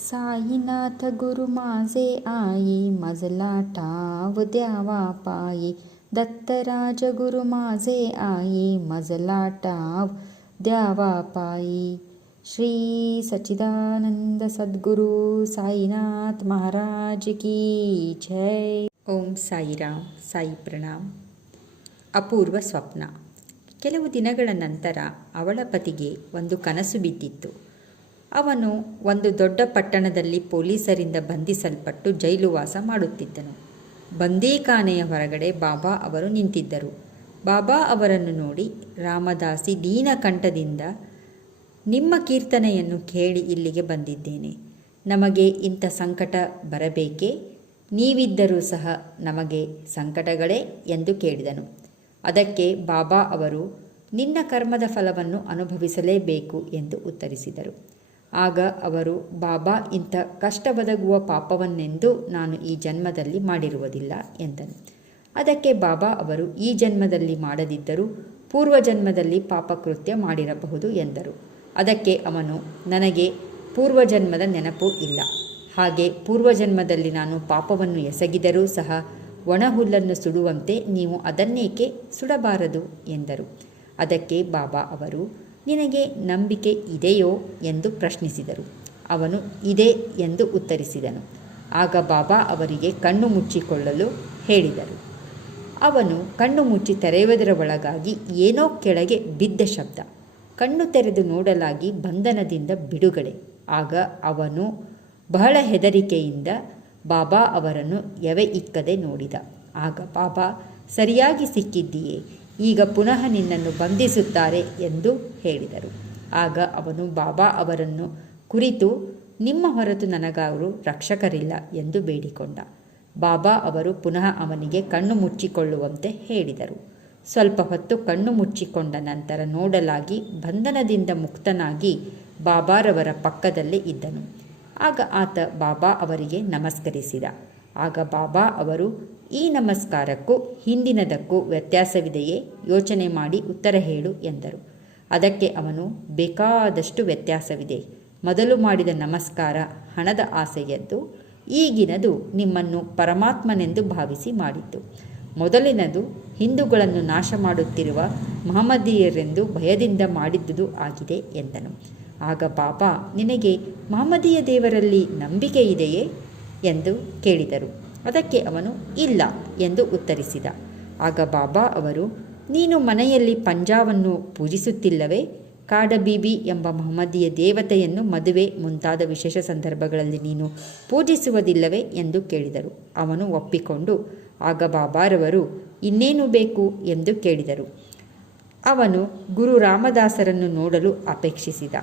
साईनाथ गुरु माझे आई मजला ठाव द्यावा पायी दत्तराज गुरु माझे आई मजला टाव द्यावा पायी श्री सच्चिदानंद सद्गुरू साईनाथ महाराज की जय ಓಂ ಸಾಯಿರಾಮ್ ಸಾಯಿ ಪ್ರಣಾಮ್ ಅಪೂರ್ವ ಸ್ವಪ್ನ ಕೆಲವು ದಿನಗಳ ನಂತರ ಅವಳ ಪತಿಗೆ ಒಂದು ಕನಸು ಬಿದ್ದಿತ್ತು ಅವನು ಒಂದು ದೊಡ್ಡ ಪಟ್ಟಣದಲ್ಲಿ ಪೊಲೀಸರಿಂದ ಬಂಧಿಸಲ್ಪಟ್ಟು ಜೈಲುವಾಸ ಮಾಡುತ್ತಿದ್ದನು. ಬಂದೀಖಾನೆಯ ಹೊರಗಡೆ ಬಾಬಾ ಅವರು ನಿಂತಿದ್ದರು. ಬಾಬಾ ಅವರನ್ನು ನೋಡಿ, ರಾಮದಾಸಿ ದೀನಕಂಠದಿಂದ ನಿಮ್ಮ ಕೀರ್ತನೆಯನ್ನು ಕೇಳಿ ಇಲ್ಲಿಗೆ ಬಂದಿದ್ದೇನೆ. ನಮಗೆ ಇಂಥ ಸಂಕಟ ಬರಬೇಕೇ? ನೀವಿದ್ದರೂ ಸಹ ನಮಗೆ ಸಂಕಟಗಳೇ ಎಂದು ಕೇಳಿದನು. ಅದಕ್ಕೆ ಬಾಬಾ ಅವರು, ನಿನ್ನ ಕರ್ಮದ ಫಲವನ್ನು ಅನುಭವಿಸಲೇಬೇಕು ಎಂದು ಉತ್ತರಿಸಿದರು. ಆಗ ಅವರು, ಬಾಬಾ, ಇಂಥ ಕಷ್ಟ ಬದಗುವ ಪಾಪವನ್ನೆಂದು ನಾನು ಈ ಜನ್ಮದಲ್ಲಿ ಮಾಡಿರುವುದಿಲ್ಲ ಎಂದನು. ಅದಕ್ಕೆ ಬಾಬಾ ಅವರು, ಈ ಜನ್ಮದಲ್ಲಿ ಮಾಡದಿದ್ದರೂ ಪೂರ್ವ ಜನ್ಮದಲ್ಲಿ ಪಾಪಕೃತ್ಯ ಮಾಡಿರಬಹುದು ಎಂದರು. ಅದಕ್ಕೆ ಅವನು, ನನಗೆ ಪೂರ್ವಜನ್ಮದ ನೆನಪು ಇಲ್ಲ. ಹಾಗೆ ಪೂರ್ವಜನ್ಮದಲ್ಲಿ ನಾನು ಪಾಪವನ್ನು ಎಸಗಿದರೂ ಸಹ ಒಣಹುಲ್ಲನ್ನು ಸುಡುವಂತೆ ನೀವು ಅದನ್ನೇಕೆ ಸುಡಬಾರದು? ಎಂದರು. ಅದಕ್ಕೆ ಬಾಬಾ ಅವರು ನಿನಗೆ ನಂಬಿಕೆ ಇದೆಯೋ ಎಂದು ಪ್ರಶ್ನಿಸಿದರು. ಅವನು, ಇದೆ ಎಂದು ಉತ್ತರಿಸಿದನು. ಆಗ ಬಾಬಾ ಅವರಿಗೆ ಕಣ್ಣು ಮುಚ್ಚಿಕೊಳ್ಳಲು ಹೇಳಿದರು. ಅವನು ಕಣ್ಣು ಮುಚ್ಚಿ ತೆರೆಯುವುದರ ಒಳಗಾಗಿ ಏನೋ ಕೆಳಗೆ ಬಿದ್ದ ಶಬ್ದ. ಕಣ್ಣು ತೆರೆದು ನೋಡಲಾಗಿ ಬಂಧನದಿಂದ ಬಿಡುಗಡೆ. ಆಗ ಅವನು ಬಹಳ ಹೆದರಿಕೆಯಿಂದ ಬಾಬಾ ಅವರನ್ನು ಎವೆ ಇಕ್ಕದೆ ನೋಡಿದ. ಆಗ, ಬಾಬಾ, ಸರಿಯಾಗಿ ಸಿಕ್ಕಿದ್ದೀಯೇ? ಈಗ ಪುನಃ ನಿನ್ನನ್ನು ಬಂಧಿಸುತ್ತಾರೆ ಎಂದು ಹೇಳಿದರು. ಆಗ ಅವನು, ಬಾಬಾ ಅವರನ್ನು ಕುರಿತು ನಿಮ್ಮ ಹೊರತು ನನಗಾರು ರಕ್ಷಕರಿಲ್ಲ ಎಂದು ಬೇಡಿಕೊಂಡ. ಬಾಬಾ ಅವರು ಪುನಃ ಅವನಿಗೆ ಕಣ್ಣು ಮುಚ್ಚಿಕೊಳ್ಳುವಂತೆ ಹೇಳಿದರು. ಸ್ವಲ್ಪ ಹೊತ್ತು ಕಣ್ಣು ಮುಚ್ಚಿಕೊಂಡ ನಂತರ ನೋಡಲಾಗಿ ಬಂಧನದಿಂದ ಮುಕ್ತನಾಗಿ ಬಾಬಾರವರ ಪಕ್ಕದಲ್ಲೇ ಇದ್ದನು. ಆಗ ಆತ ಬಾಬಾ ಅವರಿಗೆ ನಮಸ್ಕರಿಸಿದ. ಆಗ ಬಾಬಾ ಅವರು ಈ ನಮಸ್ಕಾರಕ್ಕೂ ಹಿಂದಿನದಕ್ಕೂ ವ್ಯತ್ಯಾಸವಿದೆಯೇ? ಯೋಚನೆ ಮಾಡಿ ಉತ್ತರ ಹೇಳು ಎಂದರು. ಅದಕ್ಕೆ ಅವನು, ಬೇಕಾದಷ್ಟು ವ್ಯತ್ಯಾಸವಿದೆ. ಮೊದಲು ಮಾಡಿದ ನಮಸ್ಕಾರ ಹಣದ ಆಸೆಯದ್ದು, ಈಗಿನದು ನಿಮ್ಮನ್ನು ಪರಮಾತ್ಮನೆಂದು ಭಾವಿಸಿ ಮಾಡಿದ್ದು. ಮೊದಲಿನದು ಹಿಂದೂಗಳನ್ನು ನಾಶ ಮಾಡುತ್ತಿರುವ ಮಹಮ್ಮದೀಯರೆಂದು ಭಯದಿಂದ ಮಾಡಿದ್ದುದು ಆಗಿದೆ ಎಂದನು. ಆಗ ಬಾಬಾ ನಿನಗೆ ಮಹಮ್ಮದೀಯ ದೇವರಲ್ಲಿ ನಂಬಿಕೆ ಇದೆಯೇ? ಎಂದು ಕೇಳಿದರು. ಅದಕ್ಕೆ ಅವನು, ಇಲ್ಲ ಎಂದು ಉತ್ತರಿಸಿದ. ಆಗ ಬಾಬಾ ಅವರು, ನೀನು ಮನೆಯಲ್ಲಿ ಪಂಜಾವನ್ನು ಪೂಜಿಸುತ್ತಿಲ್ಲವೇ? ಕಾಡಬೀಬಿ ಎಂಬ ಮೊಹಮ್ಮದಿಯ ದೇವತೆಯನ್ನು ಮದುವೆ ಮುಂತಾದ ವಿಶೇಷ ಸಂದರ್ಭಗಳಲ್ಲಿ ನೀನು ಪೂಜಿಸುವುದಿಲ್ಲವೇ? ಎಂದು ಕೇಳಿದರು. ಅವನು ಒಪ್ಪಿಕೊಂಡು, ಆಗ ಬಾಬಾರವರು, ಇನ್ನೇನು ಬೇಕು? ಎಂದು ಕೇಳಿದರು. ಅವನು ಗುರು ರಾಮದಾಸರನ್ನು ನೋಡಲು ಅಪೇಕ್ಷಿಸಿದ.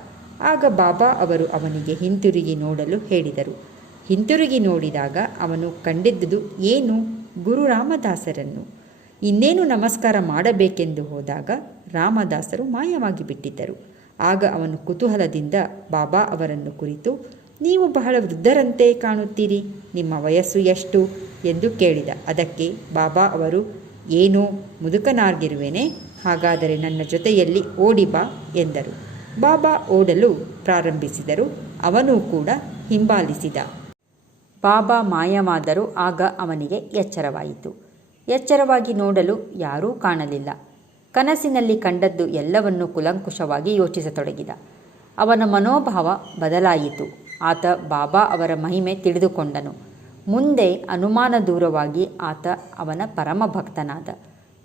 ಆಗ ಬಾಬಾ ಅವರು ಅವನಿಗೆ ಹಿಂತಿರುಗಿ ನೋಡಲು ಹೇಳಿದರು. ಹಿಂತಿರುಗಿ ನೋಡಿದಾಗ ಅವನು ಕಂಡಿದ್ದುದು ಏನು? ಗುರು ರಾಮದಾಸರನ್ನು. ಇನ್ನೇನು ನಮಸ್ಕಾರ ಮಾಡಬೇಕೆಂದು ಹೋದಾಗ ರಾಮದಾಸರು ಮಾಯವಾಗಿ ಬಿಟ್ಟಿದ್ದರು. ಆಗ ಅವನು ಕುತೂಹಲದಿಂದ, ಬಾಬಾ, ಅವರನ್ನು ಕುರಿತು ನೀವು ಬಹಳ ವೃದ್ಧರಂತೆ ಕಾಣುತ್ತೀರಿ. ನಿಮ್ಮ ವಯಸ್ಸು ಎಷ್ಟು? ಎಂದು ಕೇಳಿದ. ಅದಕ್ಕೆ, ಬಾಬಾ, ಅವರು, ಏನೋ, ಮುದುಕನಾಗಿರುವೆನೆ? ಹಾಗಾದರೆ ನನ್ನ ಜೊತೆಯಲ್ಲಿ ಓಡಿ ಬಾ ಎಂದರು. ಬಾಬಾ ಓಡಲು ಪ್ರಾರಂಭಿಸಿದರು. ಅವನೂ ಕೂಡ ಹಿಂಬಾಲಿಸಿದ. ಬಾಬಾ ಮಾಯವಾದರೂ ಆಗ ಅವನಿಗೆ ಎಚ್ಚರವಾಯಿತು. ಎಚ್ಚರವಾಗಿ ನೋಡಲು ಯಾರೂ ಕಾಣಲಿಲ್ಲ. ಕನಸಿನಲ್ಲಿ ಕಂಡದ್ದು ಎಲ್ಲವನ್ನೂ ಕುಲಂಕುಷವಾಗಿ ಯೋಚಿಸತೊಡಗಿದ. ಅವನ ಮನೋಭಾವ ಬದಲಾಯಿತು. ಆತ ಬಾಬಾ ಅವರ ಮಹಿಮೆ ತಿಳಿದುಕೊಂಡನು. ಮುಂದೆ ಅನುಮಾನ ದೂರವಾಗಿ ಆತ ಅವನ ಪರಮ ಭಕ್ತನಾದ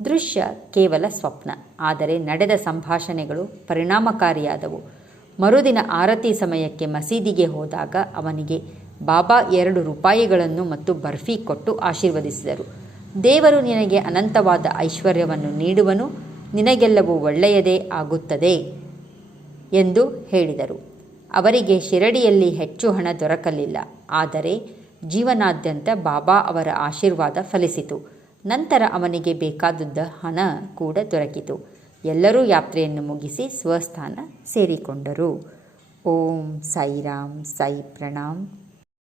ದೃಶ್ಯ ಕೇವಲ ಸ್ವಪ್ನ. ಆದರೆ ನಡೆದ ಸಂಭಾಷಣೆಗಳು ಪರಿಣಾಮಕಾರಿಯಾದವು. ಮರುದಿನ ಆರತಿ ಸಮಯಕ್ಕೆ ಮಸೀದಿಗೆ ಹೋದಾಗ ಅವನಿಗೆ ಬಾಬಾ ಎರಡು ರೂಪಾಯಿಗಳನ್ನು ಮತ್ತು ಬರ್ಫಿ ಕೊಟ್ಟು ಆಶೀರ್ವದಿಸಿದರು. ದೇವರು ನಿನಗೆ ಅನಂತವಾದ ಐಶ್ವರ್ಯವನ್ನು ನೀಡುವನು, ನಿನಗೆಲ್ಲವೂ ಒಳ್ಳೆಯದೇ ಆಗುತ್ತದೆ ಎಂದು ಹೇಳಿದರು. ಅವರಿಗೆ ಶಿರಡಿಯಲ್ಲಿ ಹೆಚ್ಚು ಹಣ ದೊರಕಲಿಲ್ಲ. ಆದರೆ ಜೀವನಾದ್ಯಂತ ಬಾಬಾ ಅವರ ಆಶೀರ್ವಾದ ಫಲಿಸಿತು. ನಂತರ ಅವನಿಗೆ ಬೇಕಾದದ್ದ ಹಣ ಕೂಡ ದೊರಕಿತು. ಎಲ್ಲರೂ ಯಾತ್ರೆಯನ್ನು ಮುಗಿಸಿ ಸ್ವಸ್ಥಾನ ಸೇರಿಕೊಂಡರು. ಓಂ ಸೈರಾಮ್ ಸೈ ಪ್ರಣಾಮ್.